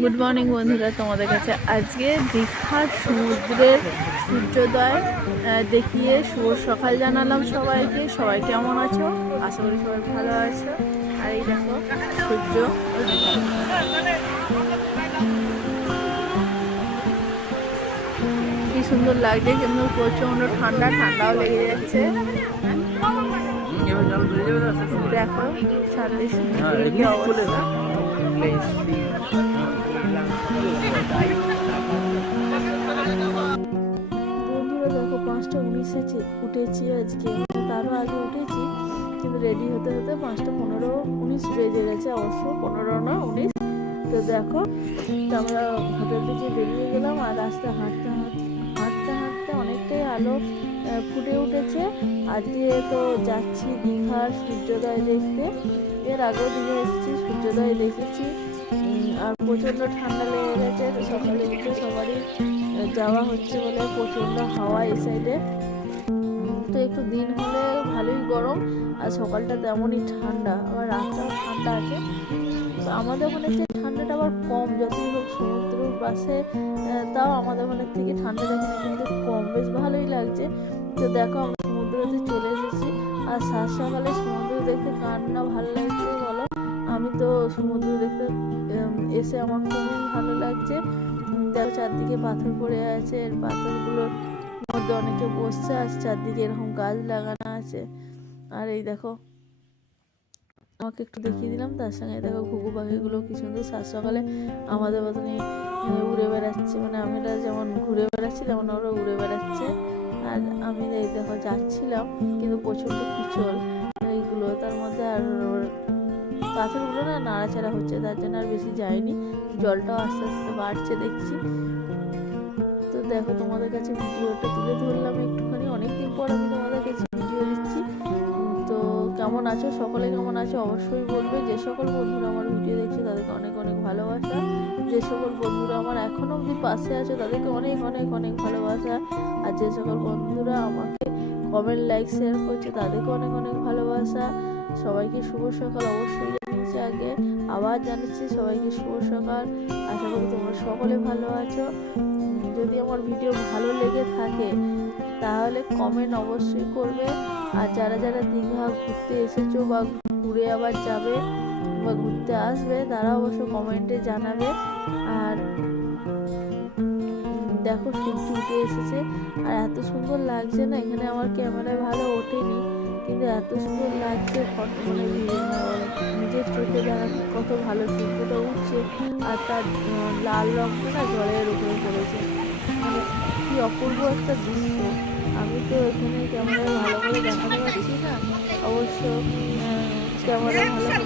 Good morning বন্ধুরা। তোমাদের কাছে আজকে দীঘার সমুদ্রের সূর্যোদয় দেখিয়ে শুভ সকাল জানালাম সবাইকে। সবাই কেমন আছো? আশা করি সবাই ভালো আছো। আর এই দেখো, সূর্য কি সুন্দর লাগছে, কিন্তু প্রচণ্ড ঠান্ডা, ঠান্ডাও লেগে যাচ্ছে। দেখো, ছাব্বিশ বন্ধুরা দেখো, পাঁচটা উনিশে উঠেছি আজকে। তারও আগে উঠেছি, কিন্তু রেডি হতে হতে পাঁচটা পনেরো, উনিশ বেজে গেছে অবশ্য, পনেরো না উনিশ। তো দেখো, তো আমরা হোটেল থেকে বেরিয়ে গেলাম আর রাস্তায় হাঁটতে হাঁটতে হাঁটতে অনেকটাই আলো ফুটে উঠেছে। আজকে তো যাচ্ছি দীঘার সূর্যোদয় দেখতে, এর আগেও দীঘা এসেছি, সূর্যোদয় দেখেছি। আর প্রচণ্ড ঠান্ডা লেগে গেছে, তো সকালে উঠে সবারই যাওয়া হচ্ছে বলে প্রচণ্ড হাওয়া এই সাইডে তো একটু দিন হলে ভালোই গরম, আর সকালটা তেমনই ঠান্ডা, আবার রাতটাও ঠান্ডা আছে। তো আমাদের ওখানে যে ঠান্ডাটা আবার কম, যতই হোক সমুদ্রের পাশে তাও আমাদের ওখানের থেকে ঠান্ডাটা কিন্তু কম। বেশ ভালোই লাগছে। তো দেখো আমরা সমুদ্রতে চলে এসেছি, আর সাত সকালে সমুদ্র দেখতে কার না ভালো লাগছে আমি তো সমুদ্র দেখতে এসে আমার খুবই ভালো লাগছে। দেখো চারদিকে পাথর পড়ে আছে, এর পাথরগুলোর মধ্যে অনেকে বসছে, আর চারদিকে এরকম গাছ লাগানো আছে। আর এই দেখো আমাকে একটু দেখিয়ে দিলাম, তার সঙ্গে দেখো ঘুঘু পাখিগুলো কি সুন্দর সাত সকালে আমাদের মতনই উড়ে বেড়াচ্ছে। মানে আমরা যেমন ঘুরে বেড়াচ্ছি, তেমন ওরা উড়ে বেড়াচ্ছে। আর আমি এই দেখো যাচ্ছিলাম, কিন্তু প্রচণ্ড পিছল এইগুলো, তার মধ্যে আর পাথরগুলো না নাড়াচাড়া হচ্ছে, তার জন্য আর বেশি যায়নি। জলটাও আস্তে আস্তে বাড়ছে দেখছি। তো দেখো, তোমাদের কাছে ভিডিওটা তুলে ধরলাম একটুখানি। অনেকদিন পর আমি তোমাদের কাছে ভিডিও দিচ্ছি। তো কেমন আছো? সকলে কেমন আছো? অবশ্যই বলবে। যে সকল বন্ধুরা আমার ভিডিও দেখছে, তাদেরকে অনেক অনেক ভালোবাসা। যে সকল বন্ধুরা আমার এখনও অবধি পাশে আছে, তাদেরকে অনেক অনেক অনেক ভালোবাসা। আর যে সকল বন্ধুরা আমাকে কমেন্ট লাইক শেয়ার করছে, তাদেরকে অনেক অনেক ভালোবাসা। সবাইকে শুভ সকাল। অবশ্যই জানিয়েছি আগে আবার জানাচ্ছি। সবাইকে শুভ সকাল। আশা করি তোমরা সকলে ভালো আছো। যদি আমার ভিডিও ভালো লেগে থাকে, তাহলে কমেন্ট অবশ্যই করবে। আর যারা যারা দীঘা ঘুরতে এসেছ বা ঘুরে আবার যাবে বা ঘুরতে আসবে, তারা অবশ্য কমেন্টে জানাবে। আর দেখো সূর্য উঠে এসেছে। আর এত সুন্দর লাগছে না, এখানে আমার ক্যামেরায় ভালো ওঠেনি। কিন্তু এত সুন্দর লাগছে, ফটো মানে নিজের চোখে দেখা কত ভালো সূর্যটা উঠছে। আর তার লাল রঙটা না জলের উপরে পড়েছে। মানে কি অপূর্ব একটা দৃশ্য। আমি তো এখানে ক্যামেরায় ভালো করে দেখাতে পারছি না। অবশ্য ক্যামেরা ভালো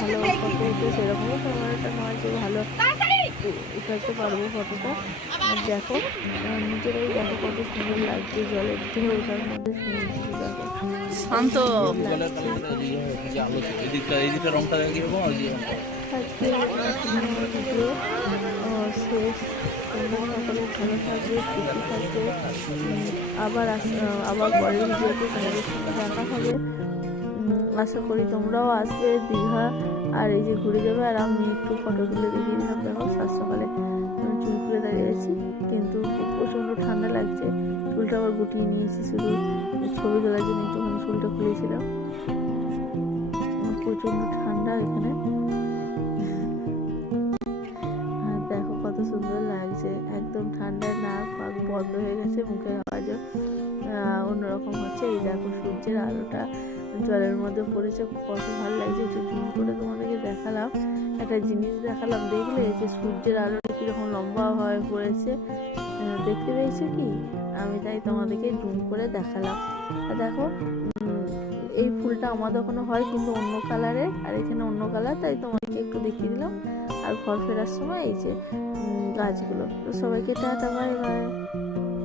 ভালো ফটো উঠে সেরকমও ক্যামেরাটা নয় যে ভালো। উঠাতে পারব ফটোটা। আর দেখো নিজেরাই দেখো কত সুন্দর লাগছে জলের ঢেউ ওঠার মধ্যে দেখো। শান্ত। আজকে ভিডিও শেষ তোমরা সকলে ভালো থাকবে সুস্থ থাকবে আবার আবার পরের ভিডিওতে তোমাদের সঙ্গে দেখা হবে। আশা করি তোমরাও আসবে দীঘা। আর এই যে ঘুরে যাবে আর আমি একটু ফটো তুলে দেখিয়ে দিলাম দেখো সকালে আমি চুল খুলে দাঁড়িয়ে আছি, কিন্তু প্রচণ্ড ঠান্ডা লাগছে। চুলটা আবার গুটিয়ে নিয়েছি, শুধু ছবি তোলার জন্য একটুখানি চুলটা খুলেছিলাম। প্রচণ্ড ঠান্ডা এখানে। দেখো কত সুন্দর লাগছে, একদম ঠান্ডা নাক ফাঁক বন্ধ হয়ে গেছে, মুখের আওয়াজও অন্যরকম হচ্ছে। এই দেখো সূর্যের আলোটা জলের মধ্যে পড়েছে কত ভালো লাগছে। একটু জুম করে তোমাদেরকে দেখালাম, একটা জিনিস দেখালাম। দেখলে যে সূর্যের আলোটা কীরকম লম্বা হয়ে পড়েছে দেখতে পেয়েছ কি? আমি তাই তোমাদেরকে জুম করে দেখালাম। আর দেখো এই ফুলটা আমাদের ওখানে হয় কিন্তু অন্য কালারের, আর এখানে অন্য কালার, তাই তোমাকে একটু দেখিয়ে দিলাম। আর ঘর ফেরার সময় এই যে গাছগুলো। তো সবাইকে টাটা, বাই বাই।